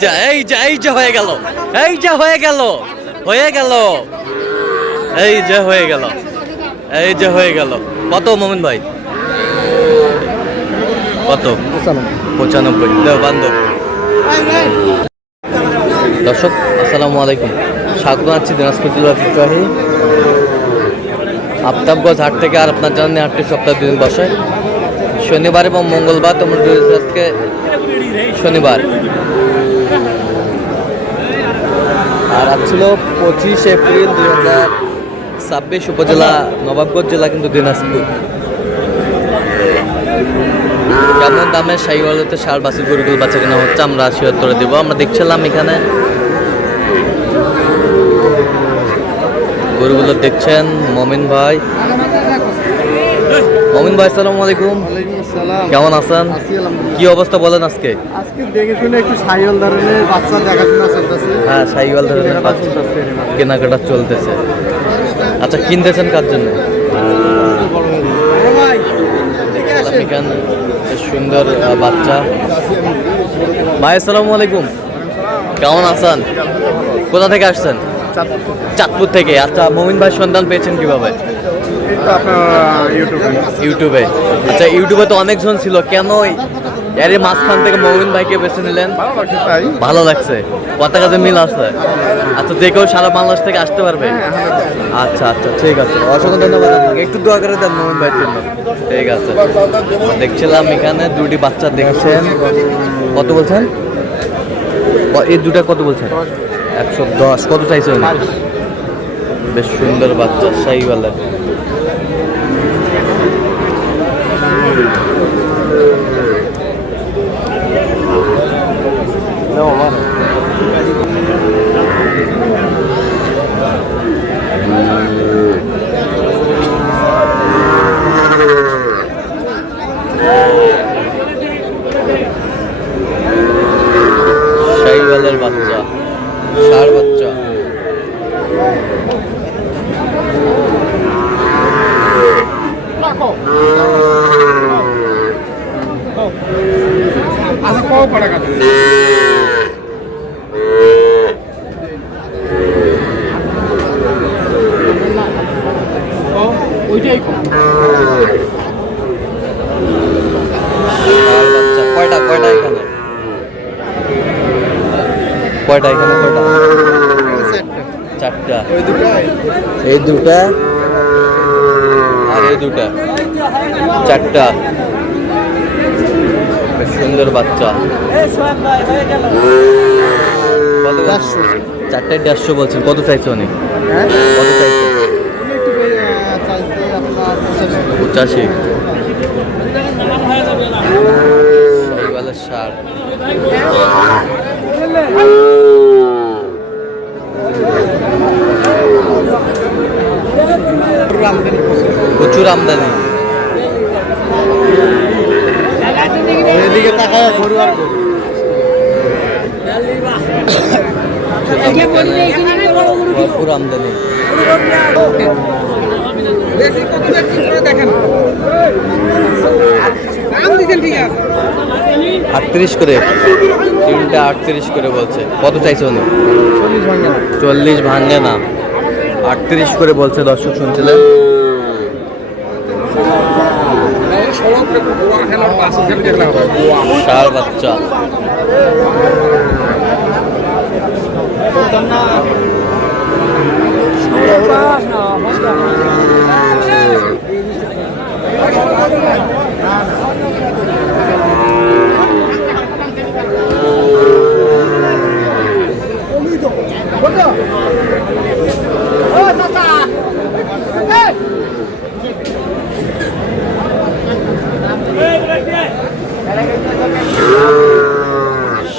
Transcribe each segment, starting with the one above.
এই যে হয়ে গেল কত মোমিন ভাই কত 95 বান্ধব দর্শক আসসালামু আলাইকুম স্বাগত জানাচ্ছি দিনাজপুর জেলার ঐতিহ্যবাহী আফতাবগঞ্জ হাট থেকে। আর আপনার জানেন হাটটি সপ্তাহে 2 দিন বসে, শনিবার এবং মঙ্গলবার। তোমরা আজকে শনিবার আর আজ ছিল 25 এপ্রিল 2026, উপজেলা নবাবগঞ্জ, জেলা কিন্তু দিনাজপুর। কেমন দামে শাহিওয়ালতে ষাঁড় বাছুর গরুগুলো বাচ্চা কেনা হচ্ছে আমরা শিওর দেবো। আমরা দেখছিলাম এখানে গরুগুলো দেখছেন মমিন ভাই। আসসালামু আলাইকুম। কেমন আছেন? কি অবস্থা বলেন আজকে? দেখে শুনে একটু শাহিওয়াল ধরনের বাচ্চা দেখাশোনা চলতেছে। হ্যাঁ, শাহিওয়াল ধরনের কেনাকাটা চলতেছে। আচ্ছা, কিনতেছেন কার জন্য? এখানে সুন্দর বাচ্চা। ভাই আসসালামু আলাইকুম, কেমন আছেন? কোথা থেকে আসছেন? চাঁদপুর থেকে। আচ্ছা, মমিন ভাই সন্ধান পেয়েছেন কিভাবে? ইউটিউবে। আচ্ছা, ইউটিউবে তো অনেকজন ছিল, কেন এর মাঝখান থেকে মমিন ভাইকে বেছে নিলেন? ভালো লাগছে, কথা কাজে মিল আছে। আচ্ছা, যে কেউ সারা বাংলাদেশ থেকে আসতে পারবে? আচ্ছা আচ্ছা, ঠিক আছে, অসংখ্য ধন্যবাদ আপনাকে। একটু দোয়া করে দেন মমিন ভাইয়ের জন্য। ঠিক আছে, দেখছিলাম এখানে 2টি বাচ্চা দেখছেন। কত বলছেন? এই দুটা কত বলছেন? 110। কত চাইছেন? বেশ সুন্দর বাচ্চা শাহিওয়ালের। শাহিওয়ালের বাচ্চা, ষাঁড় বাচ্চা। কয়টা এখানে? কয়টা? 4টা। এই দুটা আর এই দুটা, 4টা। বেশ সুন্দর বাচ্চা। 4টায় 150 বলছেন। কত চাইছে উনি? কত চাইছে? 85। শাহিওয়ালের ষাঁড়। প্রচুর আমদানি। এদিকে তাকায় গরু আর গরু। ভরপুর আমদানি। 38 করে, 3টা 38 করে বলছে। কত চাইছে উনি? 40 ভাঙে না, 38 করে বলছে। দর্শক শুনছিলেন। ষাঁড় বাচ্চা।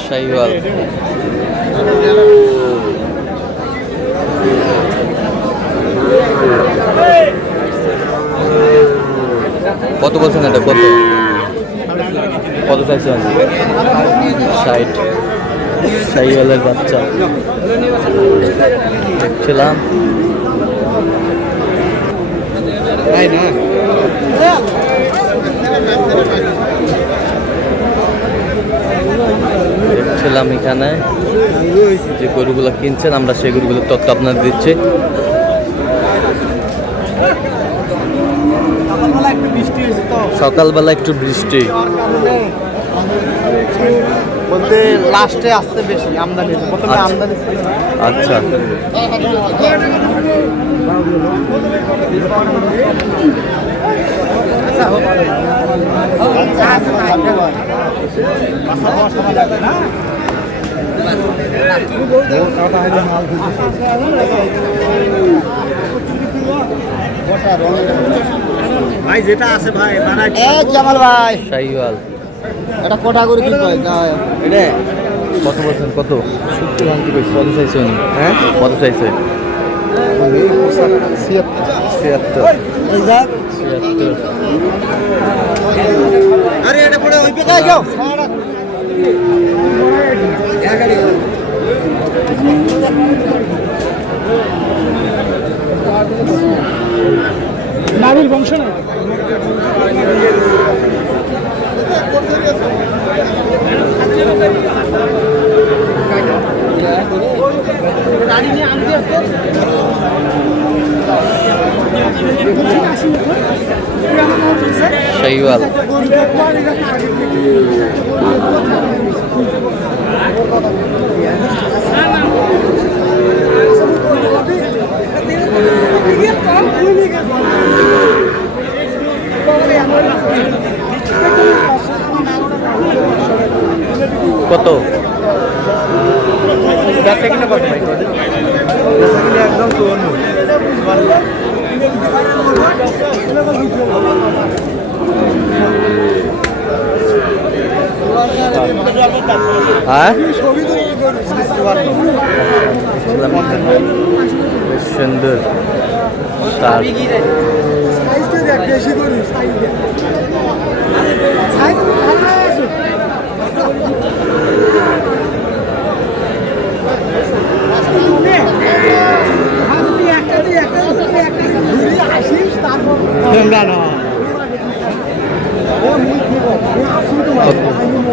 শাহিওয়াল। কত বলছেন এটা? কত চাইছেন? 60। শাহিওয়ালের বাচ্চা দেখছিলাম। দেখছিলাম এখানে যে গরুগুলো কিনছেন, আমরা সেই গরুগুলোর তথ্য আপনাদের দিচ্ছি। সকালবেলা একটু বৃষ্টি বলতে লাস্টে আসছে বেশি আমদানি, প্রথমে আমদানি ছিল না। আচ্ছা ভাই যেটা আছে ভাই জামাল ভাই শাহিওয়াল এটা কোটা করে কি কয় এটা কত বলছেন? কত 70 ভাঙতে কইছে? কত চাইছে উনি? হ্যাঁ কত চাইছে? 76 আরে এটা পড়ে ওই পেকায় যাও নাবির বংশ না শাহিওয়াল কত? একদম হ্যাঁ সুন্দর সার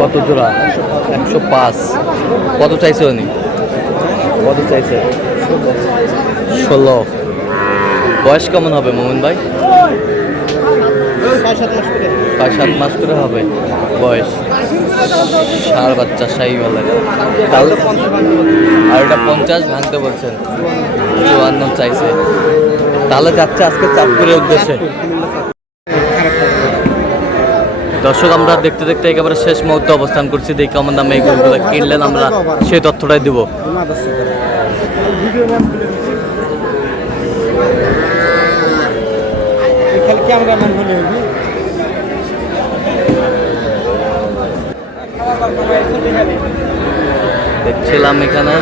কত জোড়া? 105। কত চাইছে উনি? কত চাইছে? 16। বয়স কেমন হবে মোমিন ভাই? 5-7 মাস করে হবে বয়স। ষাঁড় বাচ্চা শাহিওয়ালের। তাহলে আর এটা 50 ভাঙতে বলছেন, 54 চাইছে। তাহলে যাচ্ছে আজকে চাঁদপুরের উদ্দেশ্যে। দর্শক আমরা দেখতে দেখতে একেবারে শেষ মুহূর্তে অবস্থান করছি। দেখি কেমন দামে এই গরুগুলো কিনলেন, আমরা সেই তথ্যটাই দিব। দেখছিলাম এখানে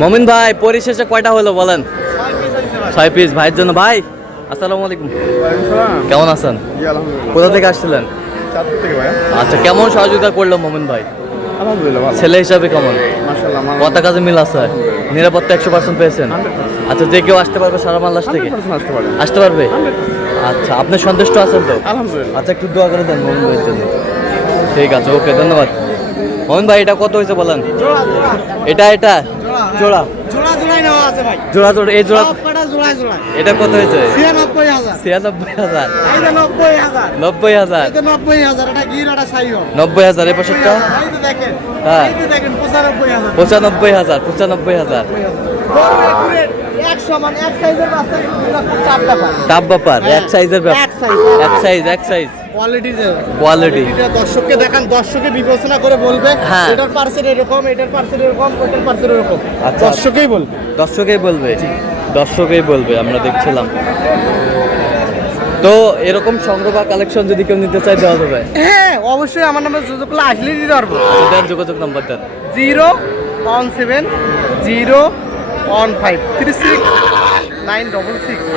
মমিন ভাই পরিশেষে কয়টা হলো বলেন? 6 পিস ভাইয়ের জন্য। ভাই আসসালামু আলাইকুম, কেমন আছেন? কোথা থেকে আসছিলেন? আচ্ছা, কেমন সহযোগিতা করলো মমিন ভাই? ছেলে হিসাবে কেমন? কত কাজে মিল আছে? নিরাপত্তা 100% পেয়েছেন? আচ্ছা, যে কেউ আসতে পারবে সারা বাংলাদেশ থেকে? আসতে পারবে। আচ্ছা, আপনি সন্তুষ্ট আছেন তো? আচ্ছা, একটু দোয়া করে দেন মমিন ভাইয়ের জন্য। ঠিক আছে, ওকে, ধন্যবাদ। মমিন ভাই এটা কত হয়েছে বলেন? এটা জোড়া জোড়া জোড়া এই জোড়া এটা কত হয়েছে? 96,000 90,000 90,000 এই পাশেরটা? হ্যাঁ 95,000 টাপ ব্যাপার, এক সাইজের ব্যাপার, এক সাইজ কোয়ালিটি। দর্শককে দেখান, দর্শকে বিবেচনা করে বলবে হ্যাঁ। এটার পার্সেল এরকম, এটার পার্সেল এরকম, ওটার পার্সেল এরকম। আচ্ছা, দর্শকেই বলবে। আমরা দেখছিলাম তো এরকম সংগ্রহ বা কালেকশন যদি কেউ নিতে চায় দেওয়া যাবে? হ্যাঁ, অবশ্যই আমার নাম্বার যোগাযোগ করলে আসলেই দিতে পারবো। দেন যোগাযোগ নাম্বার দেন। 017036966।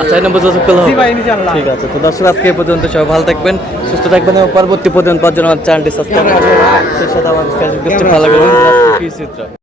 আচ্ছা, এই নম্বর যোগাযোগ করলে জি হবে? ভাই, ইনশাআল্লাহ। ঠিক আছে। তো দর্শক আজকে এই পর্যন্ত, সবাই ভালো থাকবেন, সুস্থ থাকবেন এবং পরবর্তী পর্যন্ত পাওয়ার জন্য আমার চ্যানেলটি সাবস্ক্রাইব করবেন। সেই সাথে আমার ফেসবুক পেজটি ফলো করবেন।